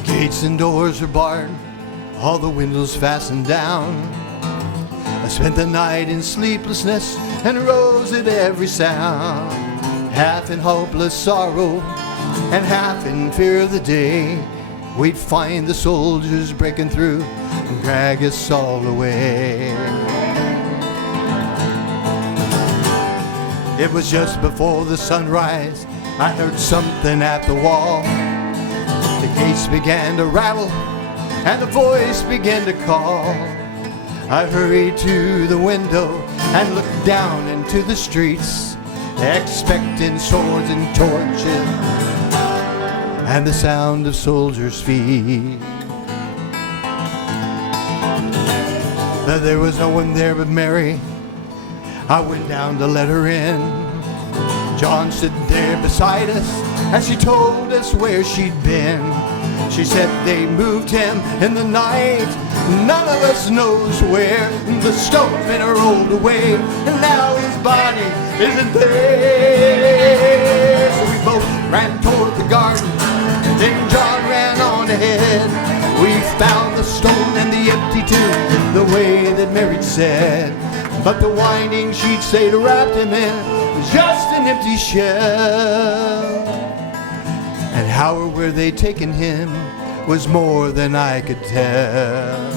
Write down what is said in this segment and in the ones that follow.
The gates and doors are barred, all the windows fastened down. I spent the night in sleeplessness and rose at every sound, half in hopeless sorrow and half in fear of the day we'd find the soldiers breaking through and drag us all away. It was just before the sunrise, I heard something at the wall. The gates began to rattle and the voice began to call. I hurried to the window and looked down into the streets, expecting swords and torches and the sound of soldiers' feet. But there was no one there but Mary. I went down to let her in. John stood there beside us as she told us where she'd been. She said they moved him in the night, none of us knows where. The stone's been rolled away and now his body isn't there. So we both ran toward the garden and then John ran on ahead. We found the stone and the empty tomb, the way that Mary said. But the winding sheets they'd wrapped him in was just an empty shell. And how or where they'd taken him was more than I could tell.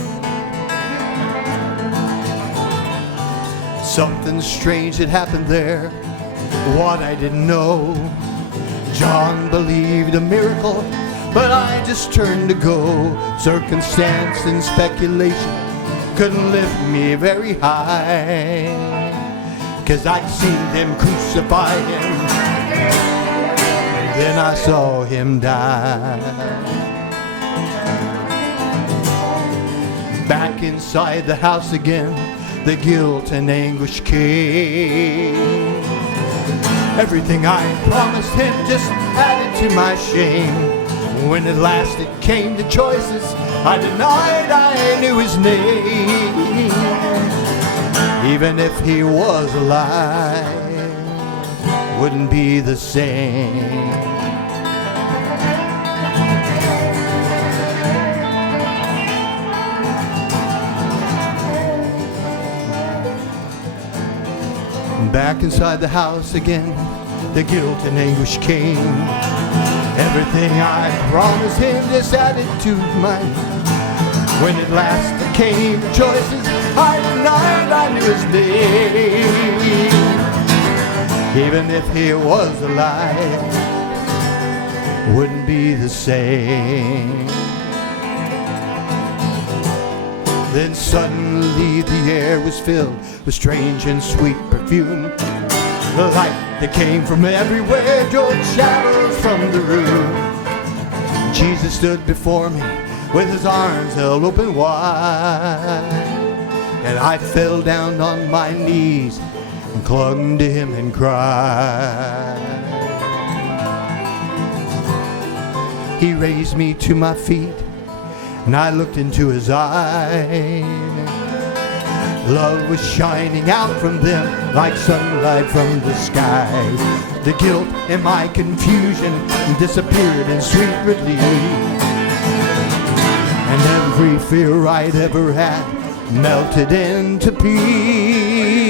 Something strange had happened there, what I didn't know. John believed a miracle, but I just turned to go. Circumstance and speculation couldn't lift me very high, 'cause I'd seen them crucify him, and then I saw him die. Back inside the house again, the guilt and anguish came. Everything I promised him just added to my shame. When at last it came to choices, I denied I knew his name. Even if he was alive, wouldn't be the same. Back inside the house again, the guilt and anguish came. Everything I promised him just added to mine. When at last it came to choices, I denied I knew his name. Even if he was alive, wouldn't be the same. Then suddenly the air was filled with strange and sweet perfume. The light that came from everywhere drove shadows from the room. Jesus stood before me with his arms held open wide, and I fell down on my knees and clung to him and cried. He raised me to my feet and I looked into his eyes. Love was shining out from them like sunlight from the skies. The guilt and my confusion disappeared in sweet relief, and every fear I'd ever had melted into peace.